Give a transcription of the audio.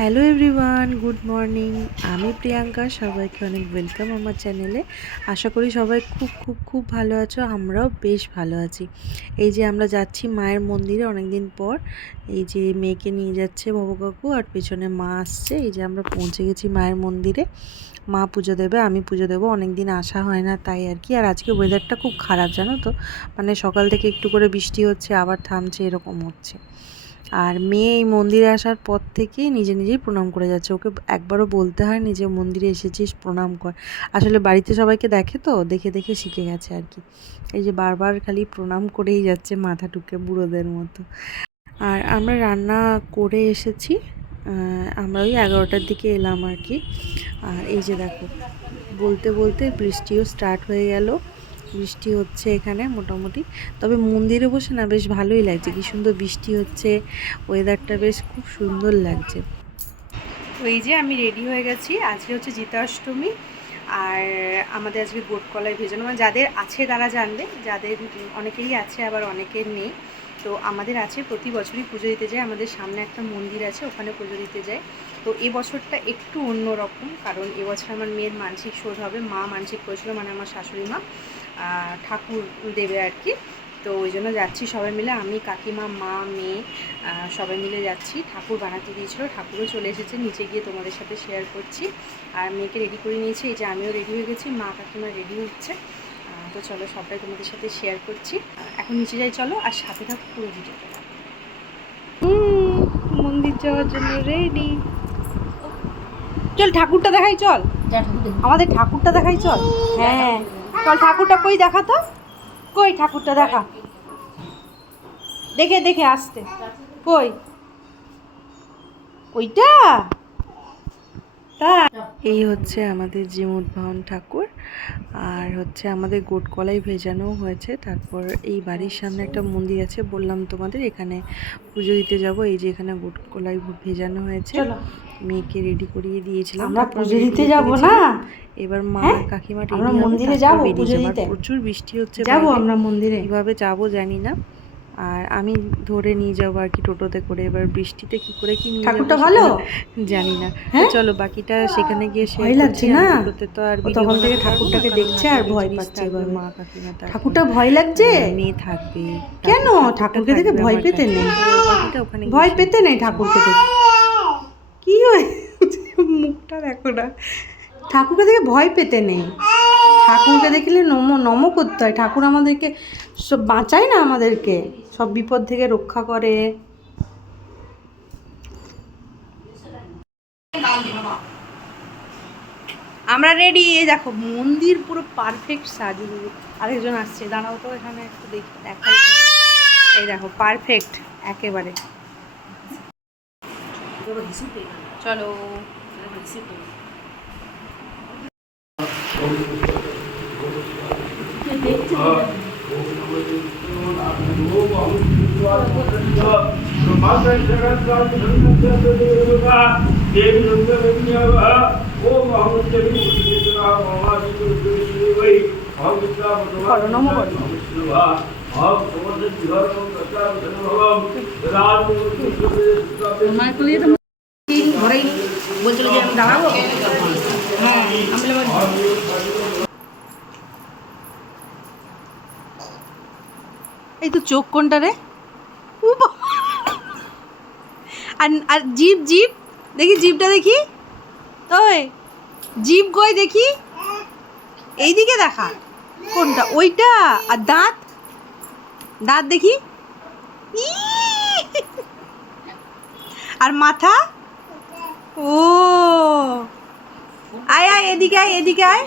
Hello everyone, good morning. আমি প্রিয়াঙ্কা, সবাইকে অনেক ওয়েলকাম আমার চ্যানেলে। আশা করি সবাই খুব খুব খুব ভালো আছো, আমরাও বেশ ভালো আছি। এই যে আমরা যাচ্ছি মায়ের মন্দিরে অনেক দিন পর। এই যে মেয়েকে নিয়ে যাচ্ছে ভব কাকু আর পেছনে মা আসছে। এই যে আমরা পৌঁছে গেছি মায়ের মন্দিরে। মা পুজো দেবে, আমি পুজো দেবো। অনেক দিন আসা হয় না তাই আর কি। আর আজকে ওয়েদারটা খুব খারাপ, জানো তো? মানে সকাল থেকে একটু করে বৃষ্টি হচ্ছে, আবার থামছে, এরকম হচ্ছে। আর মেয়ে এই মন্দিরে আসার পর থেকেই নিজে নিজেই প্রণাম করে যাচ্ছে। ওকে একবারও বলতে হয় নিজে মন্দিরে এসেছিস, প্রণাম কর। আসলে বাড়িতে সবাইকে দেখে তো, দেখে দেখে শিখে গেছে আর কি। এই যে বারবার খালি প্রণাম করেই যাচ্ছে মাথা টুকে বুড়োদের মতো। আর আমরা রান্না করে এসেছি। আমরা ওই এগারোটার দিকে এলাম আর কি। আর এই যে দেখো, বলতে বলতে বৃষ্টিও স্টার্ট হয়ে গেল। বৃষ্টি হচ্ছে এখানে মোটামুটি। তবে মন্দিরে বসে না বেশ ভালোই লাগছে। কি সুন্দর বৃষ্টি হচ্ছে ওয়েদারটা বেশ খুব সুন্দর লাগছে। এই যে আমি রেডি হয়ে গেছি। আজকে হচ্ছে জিতাষ্টমী আর আমাদের আজকে গোট কলাই ভেজানো মানে যাদের আছে তারা জানবে, যাদের অনেকেরই আছে আবার অনেকের নেই। তো আমাদের আছে প্রতি বছরই পুজো দিতে যায়। আমাদের সামনে একটা মন্দির আছে, ওখানে পুজো দিতে যায়। তো এবছরটা বছরটা একটু অন্যরকম, কারণ এবছর আমার মেয়ের মানসিক শোধ হবে, মা মানসিক করেছিল মানে আমার শাশুড়ি মা। ঠাকুর দেবে আর কি। তো ওই জন্য যাচ্ছি সবাই মিলে। আমি কাকিমা মা মেয়ে সবাই মিলে যাচ্ছি। ঠাকুর বানাতে দিয়েছিল। ঠাকুরও চলে এসেছে। নিচে গিয়ে তোমাদের সাথে শেয়ার করছি। আর মেয়েকে রেডি করে নিয়েছি। এই যে আমিও রেডি হয়ে গেছি। মা কাকিমা রেডি হচ্ছে। তো চলো সবটাই তোমাদের সাথে শেয়ার করছি। এখন নিচে যাই চলো। আর সাথে থাকো পুরো ভিডিওটা। মন্দির যাওয়ার জন্য রেডি চল ঠাকুরটা দেখাই চল। আমাদের ঠাকুরটা দেখাই চল। হ্যাঁ। চল ঠাকুরটা কই দেখা তো? কই ঠাকুরটা দেখা? দেখে দেখে আসতে। কই? ওইটা? তা এই হচ্ছে আমাদের জিম উদ্ভাবন ঠাকুর। আর হচ্ছে আমাদের গোট কলাই ভেজানো হয়েছে। তারপর এই বাড়ির সামনে একটা মন্দির আছে বললাম তোমাদের এখানে পুজো দিতে যাব। এই যে এখানে গোট কলাই ভেজানো হয়েছে। মেয়েকে রেডি করিয়ে দিয়েছিলাম। আমরা পুজো দিতে যাব না? এবার মা হ্যাঁ? কাকিমা আমরা মন্দিরে যাব পুজো দিতে। প্রচুর বৃষ্টি হচ্ছে যাব আমরা মন্দিরে। কীভাবে যাব জানি না। আর আমি ধরে নিয়ে যাব আর কি টোটোতে করে। এবার বৃষ্টিতে কি করে কি নিয়ে যাব ঠাকুরটা ভালো? জানি না। হ্যাঁ? চলো বাকিটা সেখানে গিয়ে ভয় লাগছে না? টোটোতে তো আর তখন থেকে ঠাকুরটাকে দেখছে আর ভয় পাচ্ছে এবার। মা কাকিমা ঠাকুরটা ভয় লাগছে? মেয়ে থাকবে কেন? ঠাকুরকে দেখে ভয় পেতে নেই। ওখানে ভয় পেতে নেই ঠাকুরকে দেখে। কি হয় মুখটা দেখো না। ঠাকুরকে দেখে ভয় পেতে নেই। ঠাকুরকে দেখলে নম নম করতে হয় ঠাকুর আমাদেরকে সব বাঁচায় না আমাদেরকে। সব বিপদ থেকে রক্ষা করে। আমরা রেডি এই দেখো, মন্দির পুরো পারফেক্ট সাজিয়ে আরেকজন আসছে। দাঁড়াও তো এখানে একটু দেখি, দেখাই এই দেখো পারফেক্ট একেবারে। চলো। ঘরেই তো চোখ কোনটা রে? আর আর জিপ জিপ দেখি জিপটা দেখি। ওই জিপ কই দেখি? এইদিকে দেখা। কোনটা? ওইটা? আর দাঁত? দাঁত দেখি। আর মাথা? ও। আয় আয়, এদিকে আয় এদিকে আয়।